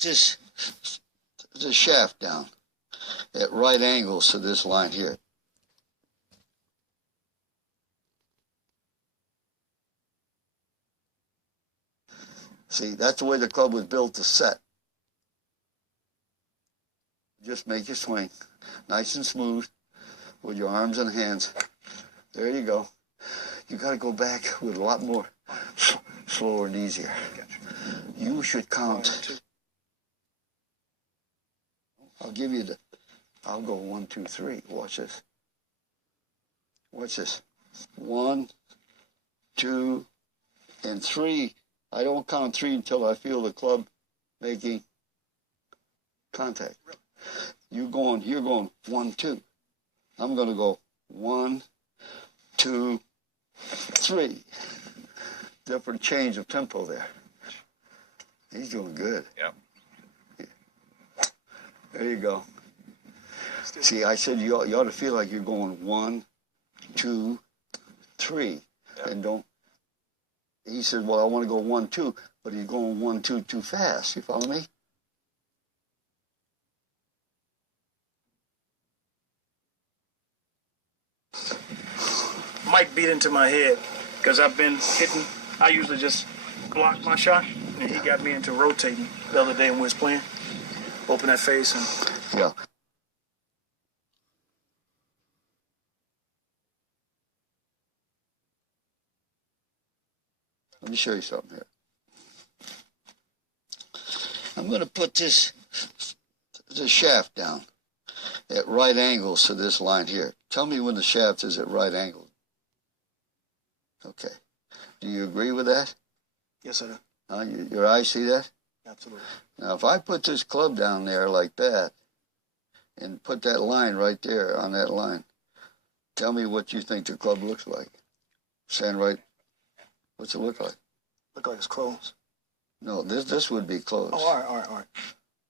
this the shaft down at right angles to this line here. See, that's the way the club was built to set. Just make your swing nice and smooth with your arms and hands. There you go. You got to go back with a lot more slower and easier. You should count. I'll give you I'll go 1, 2, 3. Watch this. Watch this. 1, 2, and 3. I don't count 3 until I feel the club making contact. You're going 1, 2. I'm going to go 1, 2, 3. Different change of tempo there. He's doing good. Yep. There you go. See, I said you ought to feel like you're going 1, 2, 3, yep. And don't. He said, "Well, I want to go 1, 2," but he's going 1, 2 too fast. You follow me? Might beat into my head because I've been hitting. I usually just block my shot, and he got me into rotating the other day when we was playing. Open that face and Yeah. Let me show you something here. I'm going to put the shaft down at right angles to this line here. Tell me when the shaft is at right angles. Okay. Do you agree with that? yes, I do. Your eyes see that? Absolutely. Now, if I put this club down there like that and put that line right there on that line, tell me what you think the club looks like. Stand right. What's it look like? Look like it's closed. No, this would be closed. Oh, all right.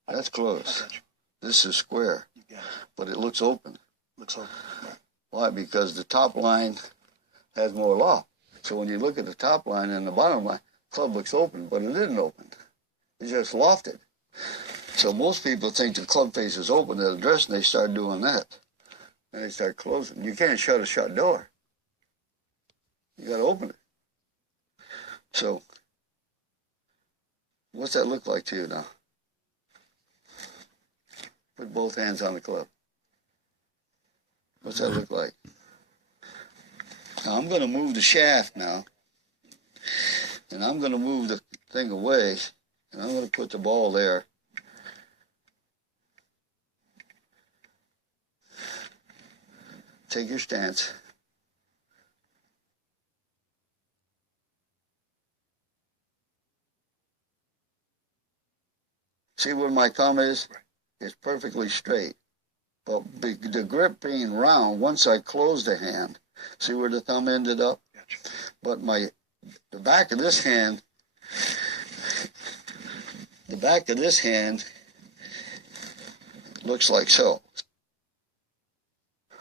That's closed. I got you. This is square, You got it. but it looks open. Looks open. Right. Why? Because the top line has more loft. So when you look at the top line and the bottom line, club looks open, but it isn't open. It's just lofted. So most people think the club face is open at a dress, and they start doing that. And they start closing. You can't shut a shut door. You got to open it. So what's that look like to you now? Put both hands on the club. What's that look like? Now I'm going to move the shaft now. And I'm going to move the thing away. And I'm going to put the ball there. Take your stance. See where my thumb is? It's perfectly straight. But the grip being round, once I close the hand, see where the thumb ended up? Gotcha. But the back of this hand, looks like so.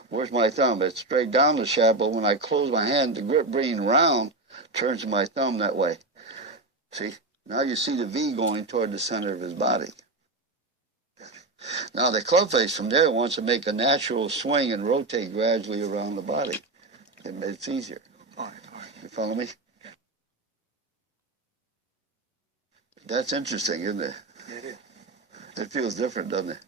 Where's my thumb? It's straight down the shaft, but when I close my hand, the grip being round turns my thumb that way. See? Now you see the V going toward the center of his body. Now the club face from there wants to make a natural swing and rotate gradually around the body. It's easier. All right. You follow me? That's interesting, isn't it? Yeah, it is. It feels different, doesn't it?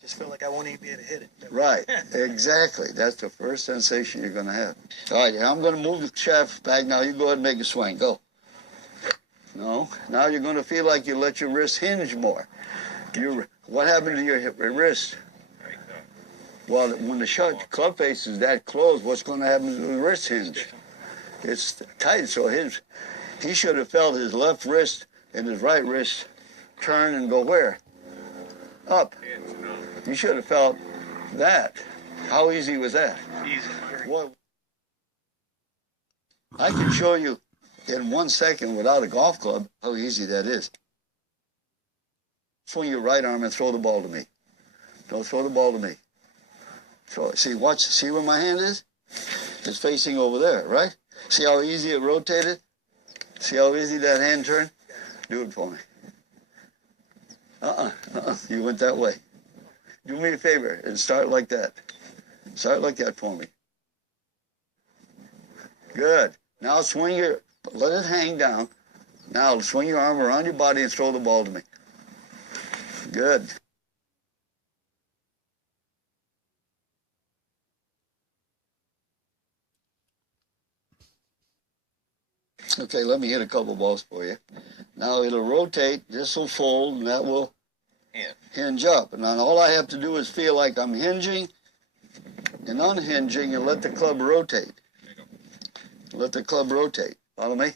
Just feel like I won't even be able to hit it. Right, exactly. That's the first sensation you're going to have. All right, I'm going to move the shaft back now. You go ahead and make a swing. Go. No, now you're going to feel like you let your wrist hinge more. What happened to your wrist? Well, when the club face is that close, what's going to happen to the wrist hinge? It's tight, so he should have felt his left wrist and his right wrist turn and go where? Up. You should have felt that. How easy was that? Easy. Well, I can show you in 1 second without a golf club how easy that is. Swing your right arm and throw the ball to me. Don't throw the ball to me. See where my hand is? It's facing over there, right? See how easy it rotated? See how easy that hand turned? Do it for me. You went that way. Do me a favor and start like that. Start like that for me. Good. Now swing let it hang down. Now swing your arm around your body and throw the ball to me. Good. Okay, let me hit a couple balls for you. Now it'll rotate, this will fold, and that will hinge up. And then all I have to do is feel like I'm hinging and unhinging and let the club rotate. Let the club rotate. Follow me?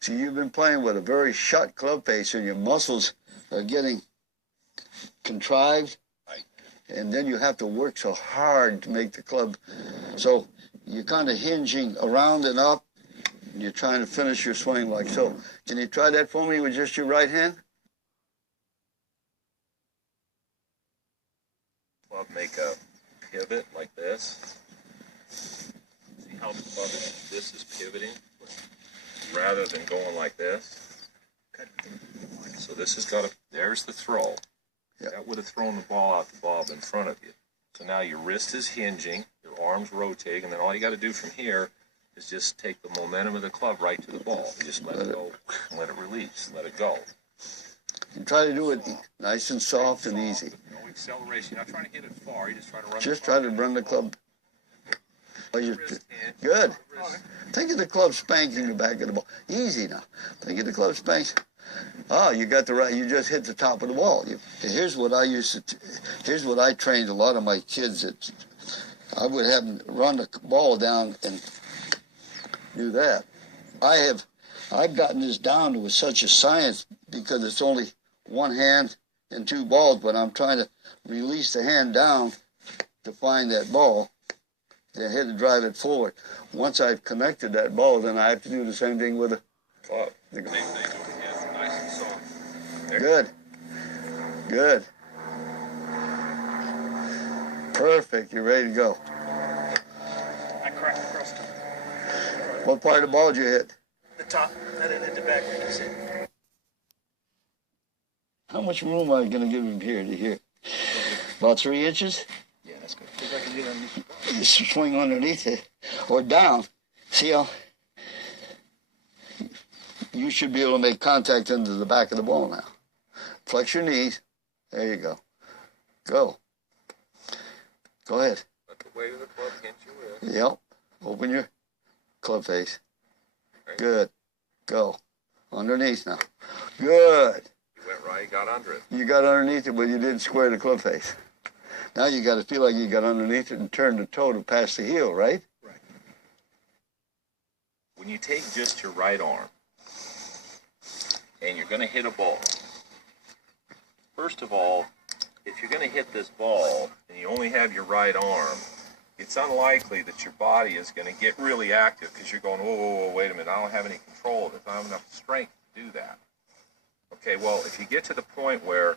See, you've been playing with a very shut club face and your muscles are getting contrived. And then you have to work so hard to make the club. So you're kind of hinging around and up. And you're trying to finish your swing like so. Can you try that for me with just your right hand? Club make a pivot like this. See how the club this is pivoting rather than going like this. So this has got there's the throw. Yep. That would have thrown the ball out the bob in front of you. So now your wrist is hinging, your arm's rotating, and then all you got to do from here is just take the momentum of the club right to the ball. You just let it go and let it release. Let it go. And try to do it nice and soft and easy. No acceleration. You're not trying to hit it far. You just try to run Just try to run the club. Good. Think of the club spanking the back of the ball. Easy now. Think of the club spanks. Oh, you got the right. You just hit the top of the ball. Here's what I used to. Here's what I trained a lot of my kids. I would have them run the ball down and do that. I've gotten this down to such a science because it's only one hand and two balls, but I'm trying to release the hand down to find that ball. Then hit and drive it forward. Once I've connected that ball, then I have to do the same thing with the club. Same thing with the hand, nice and soft. There. Good. Good. Perfect. You're ready to go. I cracked across the What part of the ball did you hit? top. I didn't hit the back like you said. How much room am I going to give him here to hear? About 3 inches? Yeah, that's good. If I can get underneath. Just swing underneath it or down. See how you should be able to make contact into the back of the ball now. Flex your knees. There you go. Go. Go ahead. Let the weight of the club hit your wrist. Yep. Open your club face. Good. Go. Underneath now. Good. You went right, got under it. You got underneath it, but you didn't square the club face. Now you got to feel like you got underneath it and turn the toe to pass the heel, right? Right. When you take just your right arm and you're going to hit a ball, first of all, if you're going to hit this ball and you only have your right arm, it's unlikely that your body is going to get really active because you're going, whoa, wait a minute, I don't have any control of it. I don't have enough strength to do that. Okay, well, if you get to the point where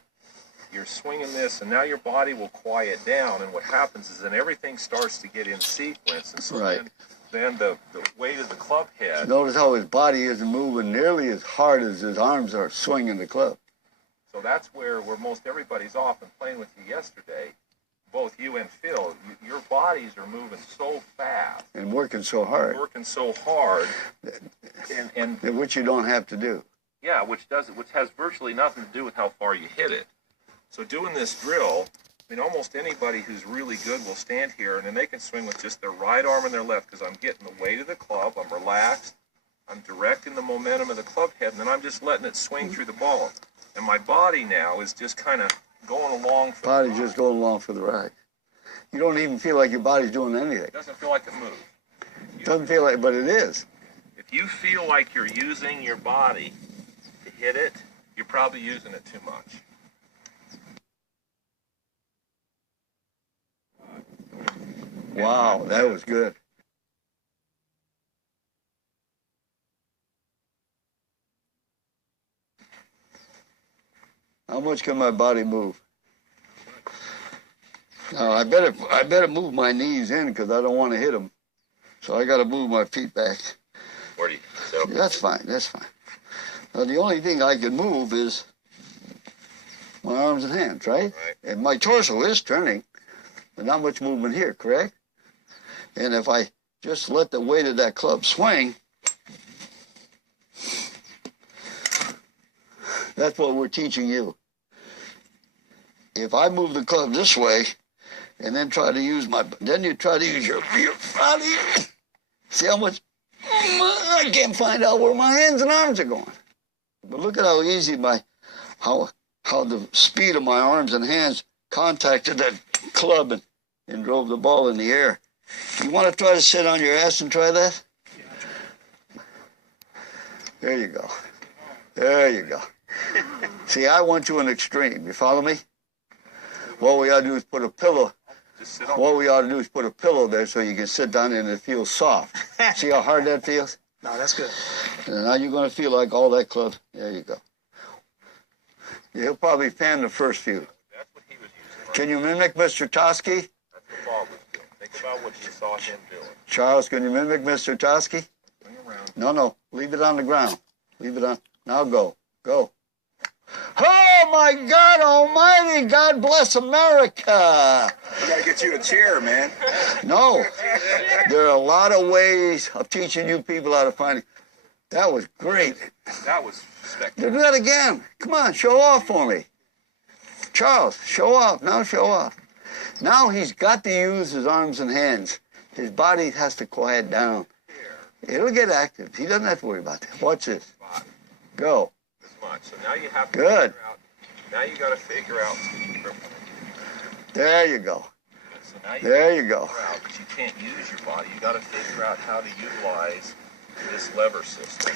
you're swinging this and now your body will quiet down, and what happens is then everything starts to get in sequence, and so Right. then the weight of the club head. Notice how his body isn't moving nearly as hard as his arms are swinging the club. So that's where most everybody's off. And playing with you yesterday, both you and Phil, your bodies are moving so fast, And working so hard, working so hard, and which you don't have to do. yeah, which has virtually nothing to do with how far you hit it. So doing this drill, I mean, almost anybody who's really good will stand here, and then they can swing with just their right arm and their left, because I'm getting the weight of the club, I'm relaxed, I'm directing the momentum of the club head, and then I'm just letting it swing through the ball. And my body now is just kind of going along for Body's the ride. just going along for the ride. You don't even feel like your body's doing anything. It doesn't feel like it moves. Doesn't feel like, but it is. If you feel like you're using your body to hit it, you're probably using it too much. Wow, that was good. How much can my body move? Now, I better move my knees in because I don't want to hit them. So I got to move my feet back. Where do you sit up? That's fine. That's fine. Now, the only thing I can move is my arms and hands, right? And my torso is turning, but not much movement here, correct? And if I just let the weight of that club swing, that's what we're teaching you. If I move the club this way, and then try to use then you try to use your body. See how much, I can't find out where my hands and arms are going. But look at how easy how the speed of my arms and hands contacted that club and drove the ball in the air. You want to try to sit on your ass and try that? There you go. There you go. See, I went to an extreme. You follow me? What we ought to do is put a pillow. What we ought to do is put a pillow there so you can sit down and it feels soft. See how hard that feels? No, that's good. And now you're going to feel like all that club. There you go. He'll probably fan the first few. That's what he was using. Can you mimic Mr. Tosky? That's what Bob was doing. Think about what you saw him doing. Charles, can you mimic Mr. Tosky? Bring around. No. Leave it on the ground. Leave it on. Now go. Go. Oh, my God almighty. God bless America. We gotta get you a chair, man. No. There are a lot of ways of teaching you people how to find it. That was great. That was spectacular. Do that again. Come on, show off for me. Charles, show off. Now show off. Now he's got to use his arms and hands. His body has to quiet down. It'll get active. He doesn't have to worry about that. Watch this. Go. As much. So now you have to Good. figure out. Now you got to figure out. There you go. So now you There you go. figure out that you can't use your body. You got to figure out how to utilize this lever system.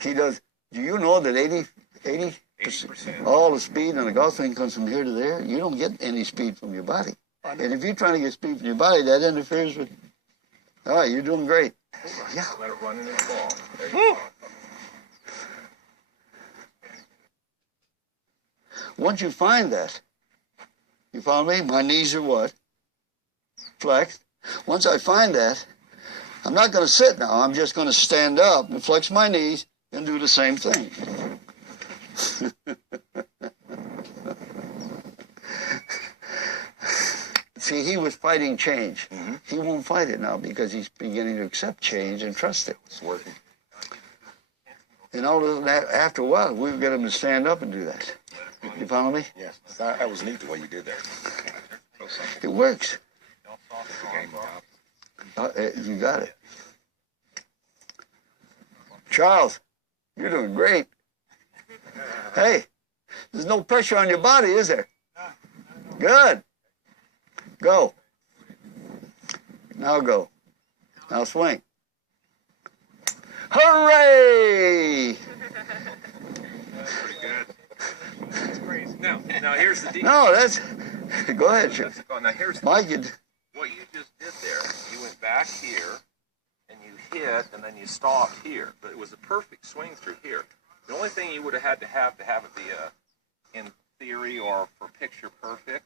He does. Do you know that 80% 80%. all the speed on a golf swing comes from here to there? You don't get any speed from your body. And if you're trying to get speed from your body, that interferes with. All right, you're doing great. Yeah. Let it run in the ball. There you go. Once you find that, you follow me? My knees are what? Flexed. Once I find that, I'm not going to sit now. I'm just going to stand up and flex my knees and do the same thing. See, he was fighting change. Mm-hmm. He won't fight it now because he's beginning to accept change and trust it. It's working. And all of that, after a while, we'll get him to stand up and do that. You follow me? Yes, that was neat the way you did that. It works. Game job. You got it. Charles, you're doing great. Hey, there's no pressure on your body, is there? Good. Go. Now go. Now swing. Hooray! That's pretty good. That's crazy. Now here's the deal. No, that's... Go ahead, sure. Now here's the Mike, what you just did there. You went back here, and you hit, and then you stopped here. But it was a perfect swing through here. The only thing you would have had to have it be in theory or for picture perfect,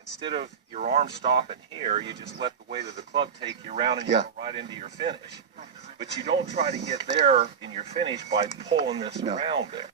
instead of your arm stopping here, you just let the weight of the club take you around and you go right into your finish. But you don't try to get there in your finish by pulling this around there.